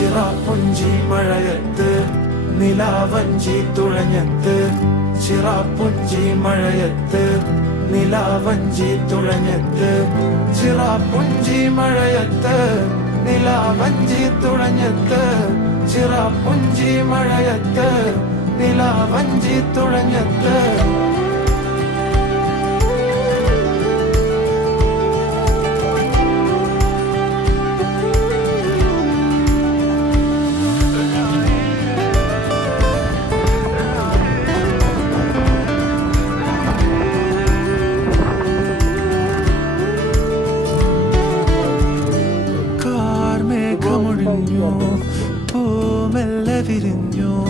ചിറാപ്പുഞ്ചി മഴയത്ത് നിലാവഞ്ചി തുഴഞ്ഞത്ത് ചിറാപ്പുഞ്ചി മഴയത്ത് നിലാവഞ്ചി തുഴഞ്ഞത്ത് ചിറാപ്പുഞ്ചി മഴയത്ത് നിലാവഞ്ചി തുഴഞ്ഞത്ത് ചിറാപ്പുഞ്ചി മഴയത്ത് നിലാവഞ്ചി തുഴഞ്ഞത്ത് പൂമെല്ലെ വിരിഞ്ഞു